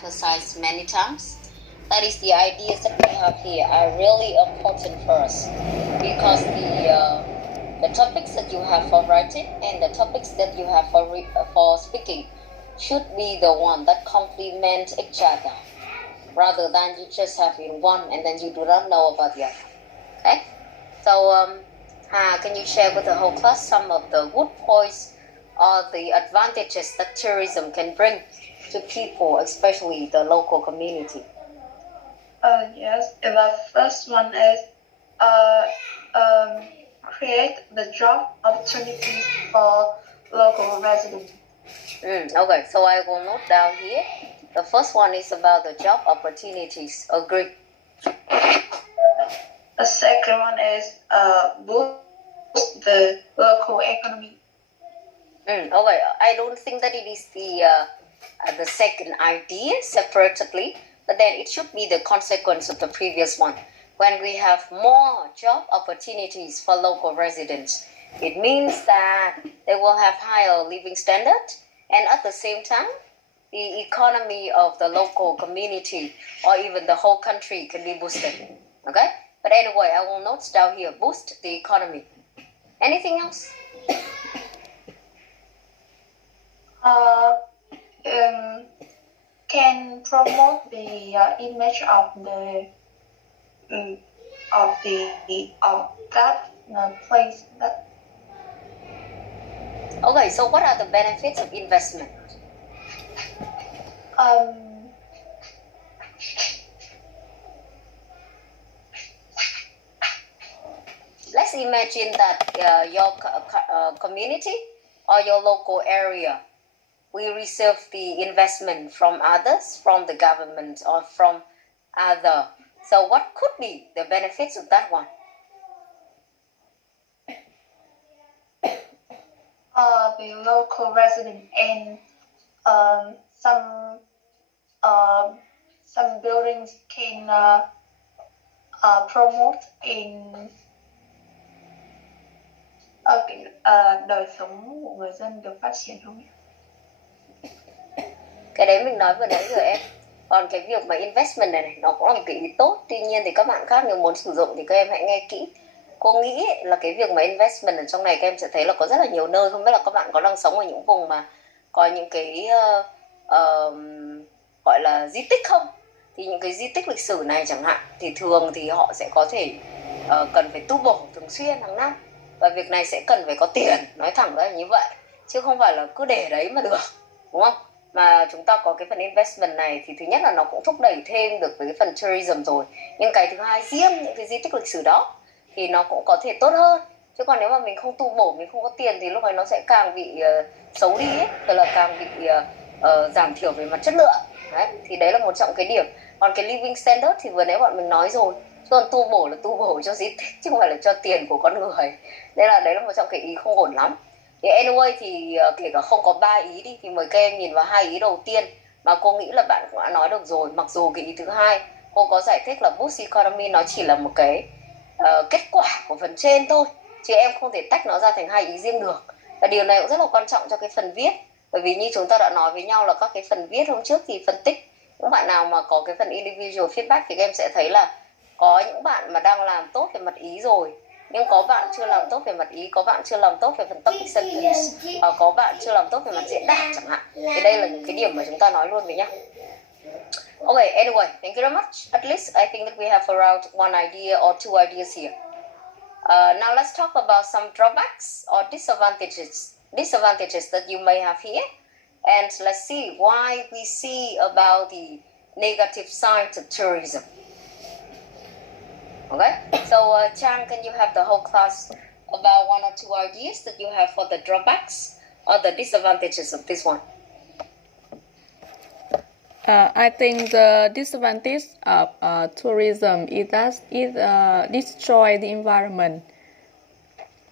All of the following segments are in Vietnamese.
emphasized many times. That is, the ideas that we have here are really important for us because the topics that you have for writing and the topics that you have for speaking should be the one that complement each other rather than you just have in one and then you do not know about the other. Okay? So, can you share with the whole class some of the good points or the advantages that tourism can bring to people, especially the local community? Yes, the first one is create the job opportunities for local residents. Okay, so I will note down here. The first one is about the job opportunities. Agree. The second one is boost the local economy. Okay, I don't think that it is the second idea separately, but then it should be the consequence of the previous one. When we have more job opportunities for local residents, it means that they will have higher living standard, and at the same time, the economy of the local community or even the whole country can be boosted. Okay? But anyway, I will note down here, boost the economy. Anything else? Can promote the image of that place. Okay, so what are the benefits of investment? Let's imagine that your community or your local area, we receive the investment from others, from the government or from other. So what could be the benefits of that one? The local resident and some buildings can promote in đời sống của người dân được phát triển không? Cái đấy mình nói vừa nãy rồi em. Còn cái việc mà investment này nó cũng là một cái ý tốt. Tuy nhiên thì các bạn khác nếu muốn sử dụng thì các em hãy nghe kỹ. Cô nghĩ là cái việc mà investment ở trong này các em sẽ thấy là có rất là nhiều nơi. Không biết là các bạn có đang sống ở những vùng mà có những cái gọi là di tích không? Thì những cái di tích lịch sử này chẳng hạn thì thường thì họ sẽ có thể cần phải tu bổ thường xuyên hàng năm. Và việc này sẽ cần phải có tiền, nói thẳng ra là như vậy. Chứ không phải là cứ để đấy mà được, đúng không? Mà chúng ta có cái phần investment này thì thứ nhất là nó cũng thúc đẩy thêm được với cái phần tourism rồi. Nhưng cái thứ hai, riêng những cái di tích lịch sử đó thì nó cũng có thể tốt hơn. Chứ còn nếu mà mình không tu bổ, mình không có tiền thì lúc ấy nó sẽ càng bị xấu đi ấy. Tức là càng bị giảm thiểu về mặt chất lượng. Đấy, thì đấy là một trong cái điểm. Còn cái living standard thì vừa nãy bọn mình nói rồi. Chứ còn tu bổ là tu bổ cho di tích chứ không phải là cho tiền của con người. Nên là đấy là một trong cái ý không ổn lắm. Thì anyway thì kể cả không có 3 ý đi thì mời các em nhìn vào 2 ý đầu tiên mà cô nghĩ là bạn cũng đã nói được rồi. Mặc dù cái ý thứ hai cô có giải thích là boost economy nó chỉ là một cái kết quả của phần trên thôi, chứ em không thể tách nó ra thành 2 ý riêng được. Và điều này cũng rất là quan trọng cho cái phần viết, bởi vì như chúng ta đã nói với nhau là các cái phần viết hôm trước thì phân tích. Những bạn nào mà có cái phần individual feedback thì các em sẽ thấy là có những bạn mà đang làm tốt về mặt ý rồi, nhưng có bạn chưa làm tốt về mặt ý, có bạn chưa làm tốt về phần topic sentence, có bạn chưa làm tốt về mặt diễn đạt chẳng hạn. Thì đây là những cái điểm mà chúng ta nói luôn với nhau. Okay, anyway, thank you very much. At least I think that we have around one idea or two ideas here. Now let's talk about some drawbacks or disadvantages that you may have here. And let's see why we see about the negative sides of tourism. Okay, so Chang, can you have the whole class about one or two ideas that you have for the drawbacks or the disadvantages of this one? I think the disadvantage of tourism is that it destroy the environment.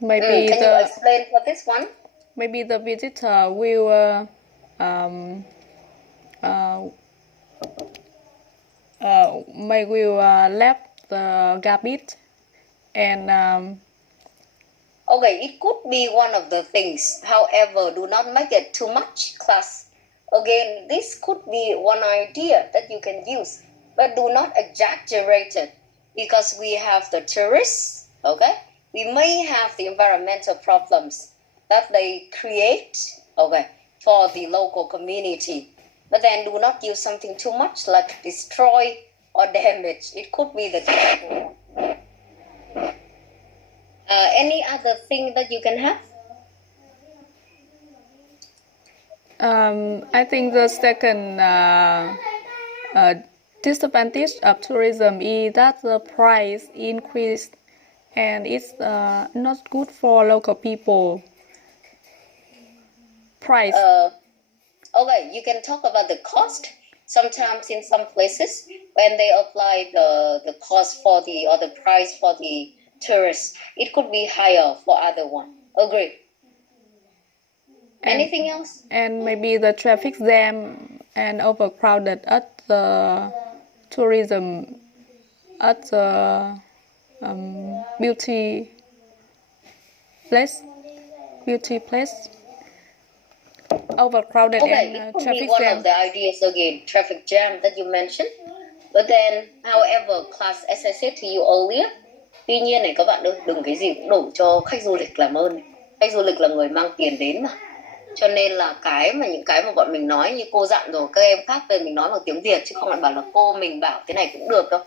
Maybe can you explain for this one? Maybe the visitor will left the garbage and okay, it could be one of the things. However, do not make it too much, class. Again, this could be one idea that you can use, but do not exaggerate it because we have the tourists, okay? We may have the environmental problems that they create, okay, for the local community. But then do not use something too much like destroy or damage. It could be the careful one. Any other thing that you can have? I think the second disadvantage of tourism is that the price increased and it's not good for local people. Price. Okay, you can talk about the cost. Sometimes in some places, when they apply the cost for the or the price for the tourists, it could be higher for other one. Agree. Anything else? And maybe the traffic jam and overcrowded at the tourism at the beauty place. Overcrowded Okay, and it could traffic be one jam. of the ideas again, traffic jam that you mentioned. But then, however, class, as I said to you earlier, tuy nhiên này các bạn ơi, đừng cái gì cũng đổ cho khách du lịch làm ơn. Khách du lịch là người mang tiền đến mà. Cho nên là những cái mà bọn mình nói như cô dặn rồi, các em khác về mình nói bằng tiếng Việt chứ không phải bảo là cô mình bảo thế này cũng được đâu.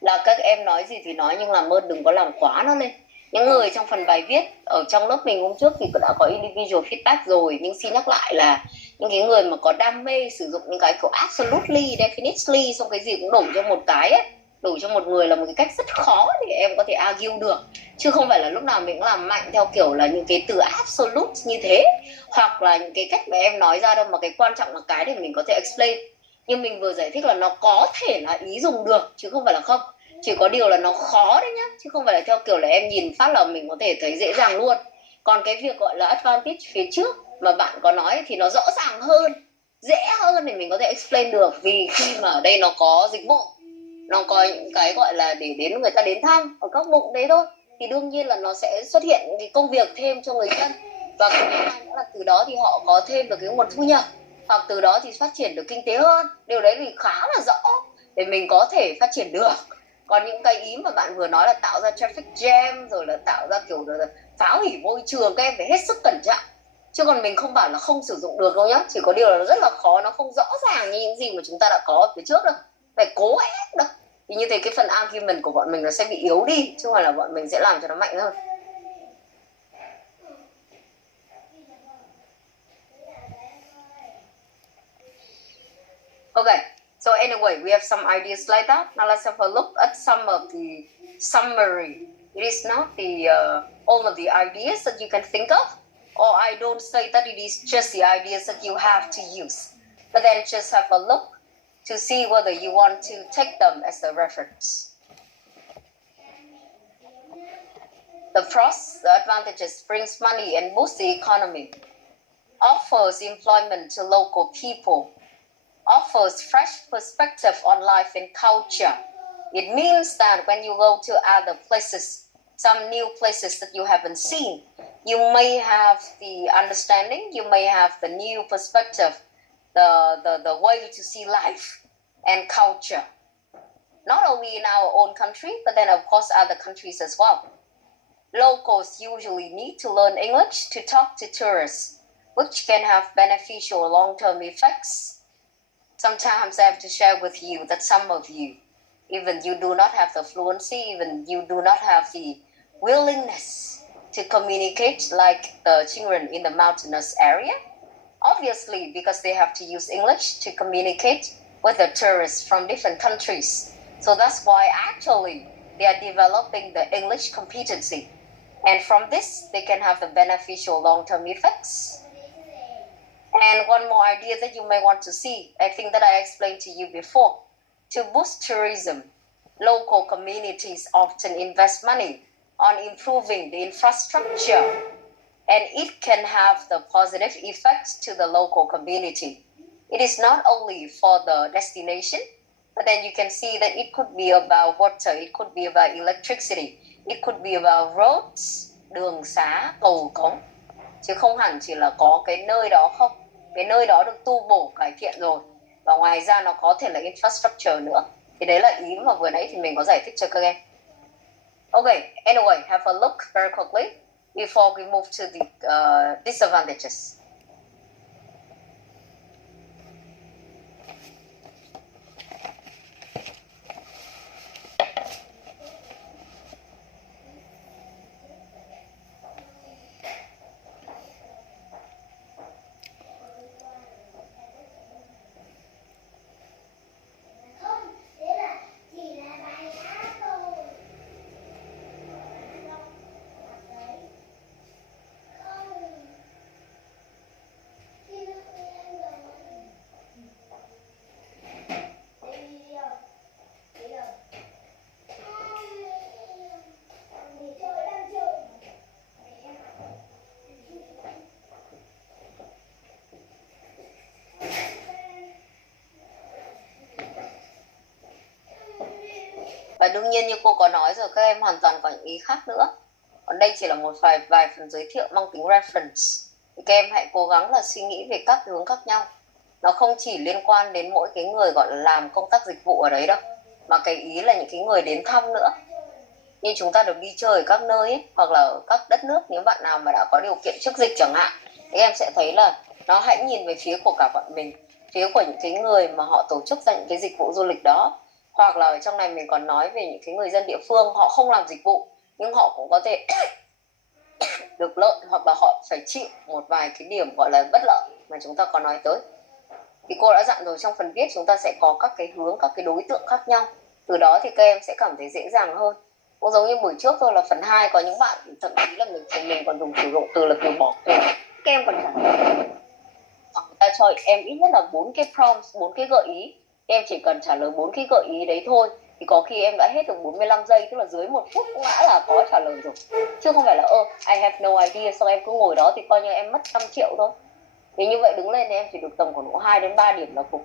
Là các em nói gì thì nói nhưng làm ơn đừng có làm quá nó lên. Những người trong phần bài viết ở trong lớp mình hôm trước thì đã có individual feedback rồi, nhưng xin nhắc lại là những cái người mà có đam mê sử dụng những cái kiểu absolutely, definitely, xong cái gì cũng đổ cho một cái ấy, đổ cho một người là một cái cách rất khó thì em có thể argue được, chứ không phải là lúc nào mình cũng làm mạnh theo kiểu là những cái từ absolute như thế, hoặc là những cái cách mà em nói ra đâu, mà cái quan trọng là cái để mình có thể explain. Nhưng mình vừa giải thích là nó có thể là ý dùng được chứ không phải là không, chỉ có điều là nó khó đấy nhá, chứ không phải là theo kiểu là em nhìn phát là mình có thể thấy dễ dàng luôn. Còn cái việc gọi là advantage phía trước mà bạn có nói thì nó rõ ràng hơn, dễ hơn thì mình có thể explain được, vì khi mà ở đây nó có dịch vụ, nó có những cái gọi là để đến người ta đến thăm ở các bụng đấy thôi, thì đương nhiên là nó sẽ xuất hiện những cái công việc thêm cho người dân, và cái thứ hai nữa là từ đó thì họ có thêm được cái nguồn thu nhập, hoặc từ đó thì phát triển được kinh tế hơn. Điều đấy thì khá là rõ để mình có thể phát triển được. Còn những cái ý mà bạn vừa nói là tạo ra traffic jam rồi là tạo ra kiểu là phá hủy môi trường, các em phải hết sức cẩn trọng, chứ còn mình không bảo là không sử dụng được đâu nhá, chỉ có điều là nó rất là khó, nó không rõ ràng như những gì mà chúng ta đã có ở phía trước đâu, phải cố ép đâu, thì như thế cái phần argument của bọn mình nó sẽ bị yếu đi, chứ không phải là bọn mình sẽ làm cho nó mạnh hơn. Okay, so anyway, we have some ideas like that. Now let's have a look at some of the summary. It is not the all of the ideas that you can think of, or I don't say that it is just the ideas that you have to use, but then just have a look to see whether you want to take them as a reference. The pros, the advantages, brings money and boosts the economy, offers employment to local people, offers fresh perspective on life and culture. It means that when you go to other places, some new places that you haven't seen, you may have the understanding, you may have the new perspective, the way to see life and culture. Not only in our own country, but then of course other countries as well. Locals usually need to learn English to talk to tourists, which can have beneficial long-term effects. Sometimes I have to share with you that some of you, even you do not have the fluency, even you do not have the willingness to communicate like the children in the mountainous area, obviously because they have to use English to communicate with the tourists from different countries. So that's why actually they are developing the English competency. And from this, they can have the beneficial long-term effects. And one more idea that you may want to see, I think that I explained to you before. To boost tourism, local communities often invest money on improving the infrastructure, and it can have the positive effects to the local community. It is not only for the destination, but then you can see that it could be about water, it could be about electricity, it could be about roads, đường xá, cầu cống, chứ không hẳn chỉ là có cái nơi đó không. cái nơi đó được tu bổ cải thiện rồi, và ngoài ra nó có thể là infrastructure nữa. Thì đấy là ý mà vừa nãy thì mình có giải thích cho các em. Okay, anyway, have a look very quickly before we move to the disadvantages. Và đương nhiên như cô có nói rồi, các em hoàn toàn có những ý khác nữa. Còn đây chỉ là một vài phần giới thiệu mang tính reference. Thì các em hãy cố gắng là suy nghĩ về các hướng khác nhau. Nó không chỉ liên quan đến mỗi cái người gọi là làm công tác dịch vụ ở đấy đâu, mà cái ý là những cái người đến thăm nữa. Như chúng ta được đi chơi ở các nơi ấy, hoặc là ở các đất nước, những bạn nào mà đã có điều kiện trước dịch chẳng hạn, thì em sẽ thấy là nó hãy nhìn về phía của cả bọn mình, phía của những cái người mà họ tổ chức ra những cái dịch vụ du lịch đó. Hoặc là ở trong này mình còn nói về những cái người dân địa phương, họ không làm dịch vụ nhưng họ cũng có thể được lợi, hoặc là họ phải chịu một vài cái điểm gọi là bất lợi mà chúng ta có nói tới. Thì cô đã dặn rồi, trong phần viết chúng ta sẽ có các cái hướng, các cái đối tượng khác nhau. Từ đó thì các em sẽ cảm thấy dễ dàng hơn. Cũng giống như buổi trước thôi, là phần 2 có những bạn thậm chí là mình còn dùng sử dụng từ là từ bỏ cuộc. Các em còn trả lời, người ta cho em ít nhất là 4 cái prompt, 4 cái gợi ý. Em chỉ cần trả lời 4 cái gợi ý đấy thôi thì có khi em đã hết được 45 giây, tức là dưới 1 phút cũng đã là có trả lời rồi. Chứ không phải là I have no idea, xong em cứ ngồi đó thì coi như em mất 5 triệu thôi. Thì như vậy đứng lên thì em chỉ được tầm khoảng 2 đến 3 điểm là cùng.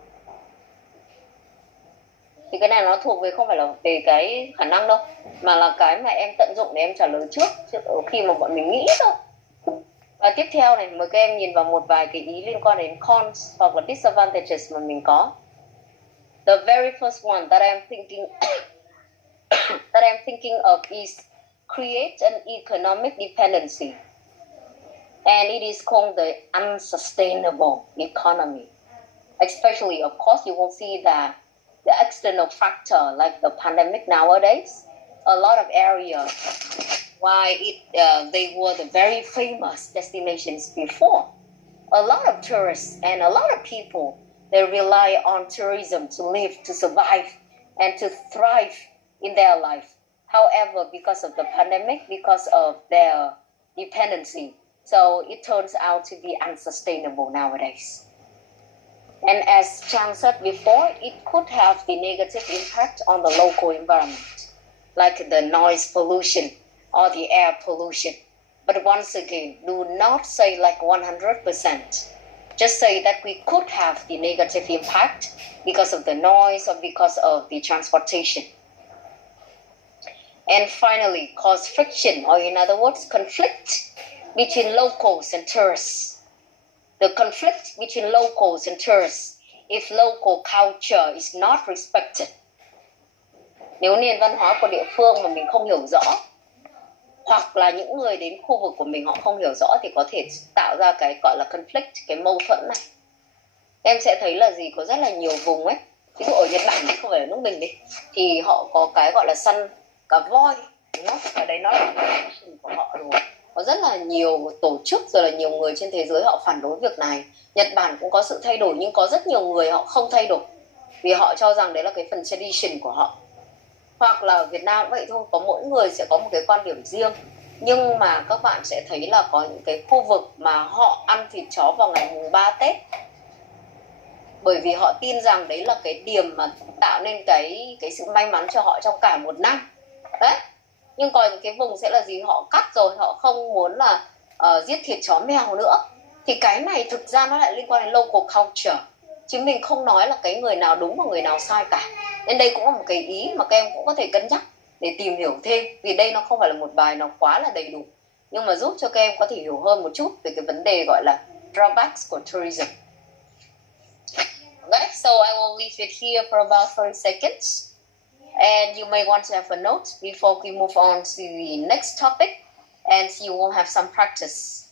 Thì cái này nó thuộc về không phải là về cái khả năng đâu, mà là cái mà em tận dụng để em trả lời trước khi mà bọn mình nghĩ thôi. Và tiếp theo này, mời các em nhìn vào một vài cái ý liên quan đến cons hoặc là disadvantages mà mình có. The very first one that I'm thinking of is create an economic dependency, and it is called the unsustainable economy. Especially, of course, you will see that the external factor like the pandemic nowadays, a lot of areas, why they were the very famous destinations before. A lot of tourists and a lot of people, they rely on tourism to live, to survive, and to thrive in their life. However, because of the pandemic, because of their dependency, so it turns out to be unsustainable nowadays. And as Chang said before, it could have the negative impact on the local environment, like the noise pollution or the air pollution. But once again, do not say like 100%. Just say that we could have the negative impact because of the noise or because of the transportation. And finally, cause friction, or in other words, conflict between locals and tourists. The conflict between locals and tourists if local culture is not respected. Nếu nền văn hóa của địa phương mà mình không hiểu rõ, hoặc là những người đến khu vực của mình họ không hiểu rõ, thì có thể tạo ra cái gọi là conflict, cái mâu thuẫn này. Em sẽ thấy là gì, có rất là nhiều vùng ấy, ví dụ ở Nhật Bản không phải ở nước mình đi, thì họ có cái gọi là săn cá voi, đúng không? Ở đấy nó là tradition của họ rồi. Có rất là nhiều tổ chức rồi là nhiều người trên thế giới họ phản đối việc này. Nhật Bản cũng có sự thay đổi, nhưng có rất nhiều người họ không thay đổi vì họ cho rằng đấy là cái phần tradition của họ. Hoặc là ở Việt Nam cũng vậy thôi, có mỗi người sẽ có một cái quan điểm riêng. Nhưng mà các bạn sẽ thấy là có những cái khu vực mà họ ăn thịt chó vào ngày mùng 3 Tết, bởi vì họ tin rằng đấy là cái điểm mà tạo nên cái sự may mắn cho họ trong cả một năm. Đấy. Nhưng còn những cái vùng sẽ là gì, họ cắt rồi, họ không muốn là giết thịt chó mèo nữa. Thì cái này thực ra nó lại liên quan đến local culture, chứ mình không nói là cái người nào đúng và người nào sai cả. Nên đây cũng là một cái ý mà các em cũng có thể cân nhắc để tìm hiểu thêm. Vì đây nó không phải là một bài nó quá là đầy đủ, nhưng mà giúp cho các em có thể hiểu hơn một chút về cái vấn đề gọi là drawbacks của tourism. Okay, so I will leave it here for about 30 seconds. And you may want to have a note before we move on to the next topic. And you will have some practice